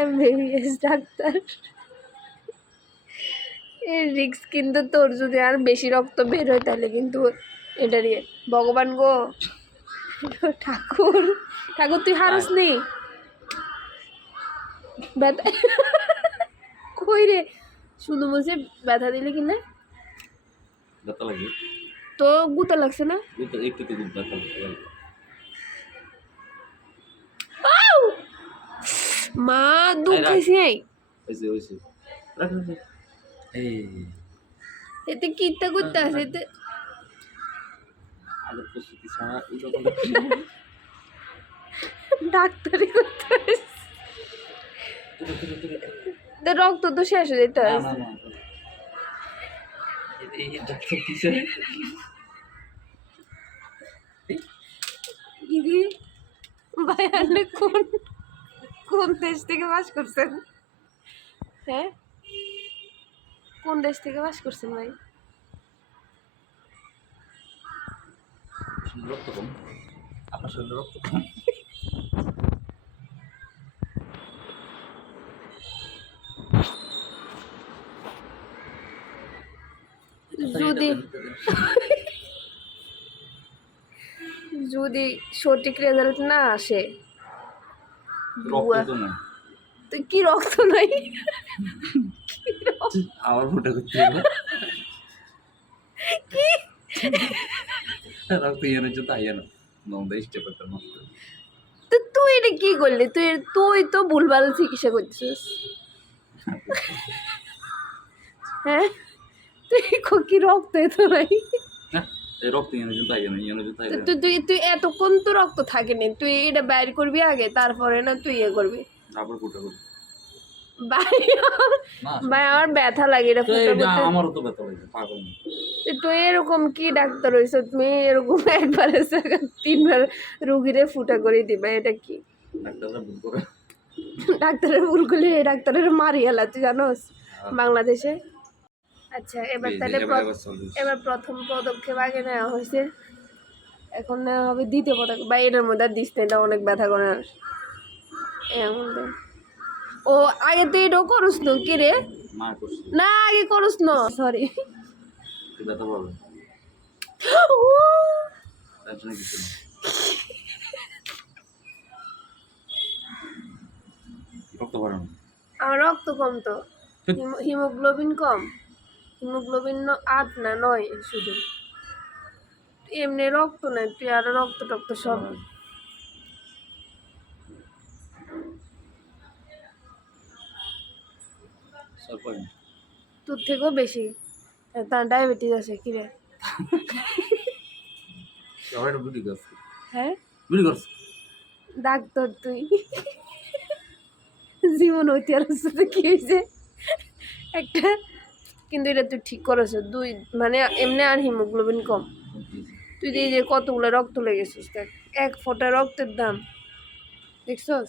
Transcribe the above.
MBBS doctor. এর risk কিন্তু তোর যদি আর বেশি রক্ত বের হয় তাহলে কিন্তু এটা নিয়ে ভগবান গো ঠাকুর ঠাকুর তুই হারস নি ব্যথা কই রে শুধু বলছে ব্যথা দিলে কিনা ব্যথা লাগে তো গুতা লাগছে না একটু তো ব্যথা লাগে মা দুধ খাইছি হয়েছে এতে কিতা করতে আছে এতে আগের প্রস্তুতি ছাড়া এইরকম ডাক্তারি করতে তো রক্ত তো শেষ হয়ে যেতে না না এই ডাক্তার কিসে দিদি ভাই আপনি কোন দেশ থেকে বাস করছেন হ্যাঁ কোন দেশ থেকে বাস করছেন ভাই রক্ত কম আপনার শরীরে রক্ত কম যদি যদি সঠিক রেজাল্ট না আসে তো কি রক্ত নাই আবার ফোটা করতে হবে কি রক্ত ইয়ে হচ্ছে তাই না নন্দা স্টেপটা নষ্ট তো তুই এটা কি করলি তুই তো ভুলভাল চিকিৎসা করছিস হ্যাঁ তুই কি রক্ত এত নাই রক্ত ইয়ে হচ্ছে তাই না ইয়ে হচ্ছে তাই না তুই এতক্ষণ তো রক্ত থাকেনি তুই এটা বাইর করবি আগে তারপরে না তুই ইয়ে করবি আবার ফোটা করবি ভাই আমার ব্যথা লাগে এটা আমারও তো ব্যথা লাগে পাগল তুই এরকম কি ডাক্তার হয়েছ তুমি এরকম একবার 3বার রুগীরে ফুটা করে দিবা এটা কি ডাক্তারের ভুল করলে ডাক্তারের মারি এলা তুই জানোস বাংলাদেশে আচ্ছা এবার তাহলে এবার প্রথম পদক্ষেপ আগে নেওয়া হয়েছে এখন নেওয়া হবে দ্বিতীয় পদক্ষেপ বা এটার মধ্যে আর দিস না এটা অনেক ব্যথা করে আর এমন ও আগে তুই এটাও করুস না কি রে না আগে করুস না সরি আমার রক্ত কম তো হিমোগ্লোবিন কম হিমোগ্লোবিন 8 না 9 শুধু এমনি রক্ত নাই তুই আরো রক্ত টক্ত সব তোর থেকেও বেশি তার ডায়াবেটিস আছে কি রে হ্যাঁ ডাক্তার তুই জীবন ঐতিহাসিক সাথে কি হয়েছে একটা কিন্তু এটা তুই ঠিক করেছ দুই মানে এমনি আর হিমোগ্লোবিন কম তুই এই যে কতগুলো রক্ত লেগেছিস দেখ 1 ফোঁটা রক্তের দাম দেখছস